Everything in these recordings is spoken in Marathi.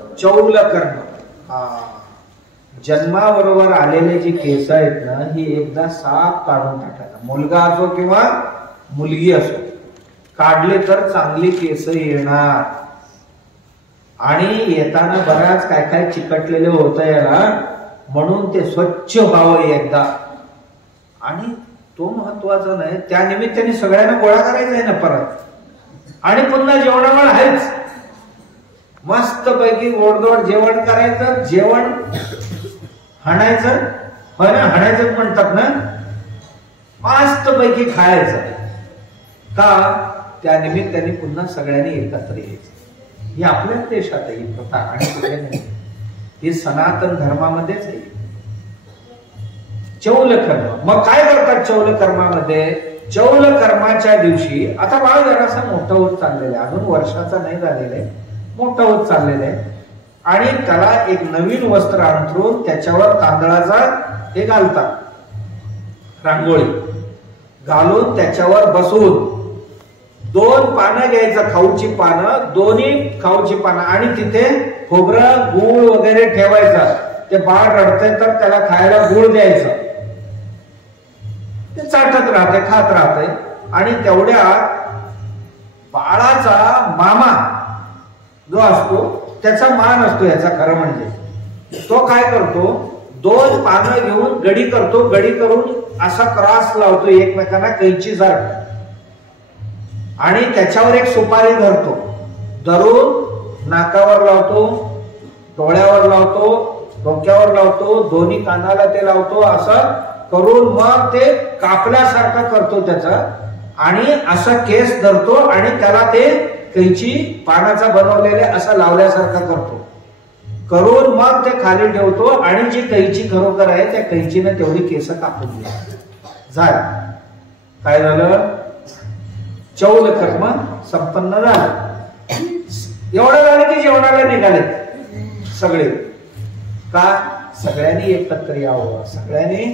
चौल करणं, जन्माबरोबर आलेले जी केस आहेत ना, ही एकदा साफ काढून टाकायला, मुलगा असो किंवा मुलगी असो, काढले तर चांगली केस येणार. आणि येताना बऱ्याच काय काय चिकटलेले होत याला, म्हणून ते स्वच्छ व्हावं एकदा. आणि तो महत्वाचा नाही, त्या निमित्ताने सगळ्यांना गोळा करायचा आहे ना परत, आणि पुन्हा जेवणावर आहेच. मस्त पैकी गोडधोड जेवण करायचं, जेवण हाणायचं, होय ना, हाणायचं म्हणतात ना, मस्त पैकी खायचं. का? त्या निमित्ताने पुन्हा सगळ्यांनी एकत्र यायचं. ही आपल्या देशात आहे ही प्रथा, आणि कुठे नाही, ही सनातन धर्मामध्येच आहे. चौल कर्म. मग काय करतात चौल कर्मामध्ये? चौल कर्माच्या दिवशी, आता बाळ जरासा मोठं होत चाललेलं आहे, अजून वर्षाचा नाही झालेलं आहे, मोठं होत चाललेलं आहे. आणि त्याला एक नवीन वस्त्र अंथरून त्याच्यावर तांदळाचा हे घालतात, रांगोळी घालून त्याच्यावर बसून 2 पानं घ्यायचं, खाऊची पानं, दोन्ही खाऊची पानं, आणि तिथे खोबरं गूळ वगैरे ठेवायचं. ते बाळ रडतंय तर त्याला खायला गूळ द्यायचं, ते चाटत राहते, खात राहते. आणि तेवढ्या बाळाचा मामा जो असतो, त्याचा मान असतो याचा खरं म्हणजे, तो काय करतो, 2 पानं घेऊन गडी करतो, गडी करून असा क्रॉस लावतो एकमेकांना कैची सारखा, आणि त्याच्यावर एक सुपारी धरतो, धरून नाकावर लावतो, डोळ्यावर लावतो, डोक्यावर लावतो, दोन्ही कानाला ते लावतो, असं करून मग ते कापल्यासारखं करतो त्याचा, आणि असा केस धरतो आणि त्याला ते कैची पानाचा बनवलेले असं लावल्यासारखं करतो, करून मग ते खाली ठेवतो, आणि जी कैची खरोखर आहे त्या कैचीने तेवढी केस कापून घ्या झालं. काय झालं? चौल कर्म संपन्न झालं. एवढं झालं की जेवणाला निघाले सगळे. का? सगळ्यांनी एकत्र यावं, सगळ्यांनी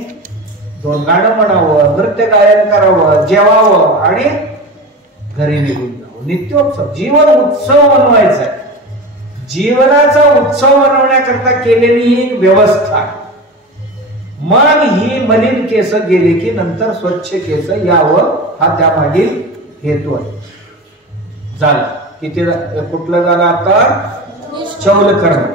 2 गाणं म्हणावं, नृत्य गायन करावं, जेवावं, आणि घरी निघून जावं. नित्योत्सव, जीवन उत्सव बनवायचा आहे. जीवनाचा उत्सव बनवण्याकरता केलेली ही व्यवस्था. मग ही मलिन केस गेली की नंतर स्वच्छ केस यावं, हा त्यामागील हेतू आहे. झालं. किती कुठलं झालं आता? चौल कर्म.